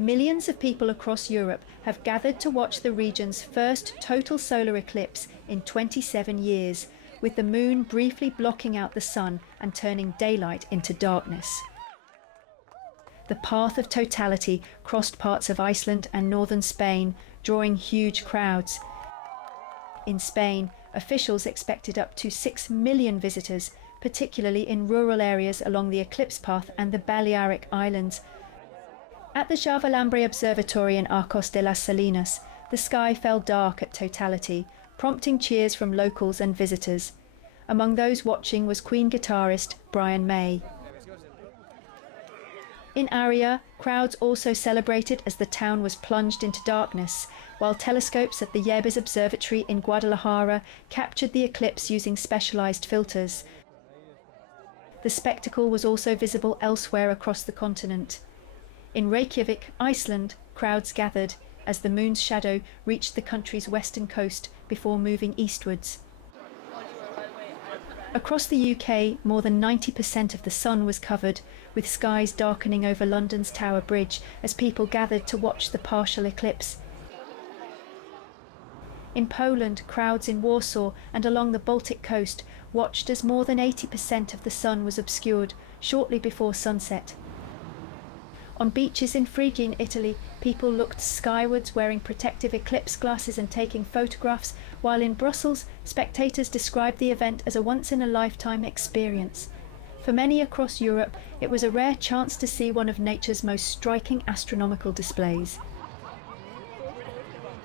Millions of people across Europe have gathered to watch the region's first total solar eclipse in 27 years, with the moon briefly blocking out the sun and turning daylight into darkness. The path of totality crossed parts of Iceland and northern Spain, drawing huge crowds. In Spain, officials expected up to 6 million visitors, particularly in rural areas along the eclipse path and the Balearic Islands. At the Javalambre Observatory in Arcos de las Salinas, the sky fell dark at totality, prompting cheers from locals and visitors. Among those watching was Queen guitarist Brian May. In Aria, crowds also celebrated as the town was plunged into darkness, while telescopes at the Yebes Observatory in Guadalajara captured the eclipse using specialized filters. The spectacle was also visible elsewhere across the continent. In Reykjavik, Iceland, crowds gathered as the moon's shadow reached the country's western coast before moving eastwards. Across the UK, more than 90% of the sun was covered, with skies darkening over London's Tower Bridge as people gathered to watch the partial eclipse. In Poland, crowds in Warsaw and along the Baltic coast watched as more than 80% of the sun was obscured shortly before sunset. On beaches in Phrygian, Italy, people looked skywards wearing protective eclipse glasses and taking photographs, while in Brussels, spectators described the event as a once-in-a-lifetime experience. For many across Europe, it was a rare chance to see one of nature's most striking astronomical displays.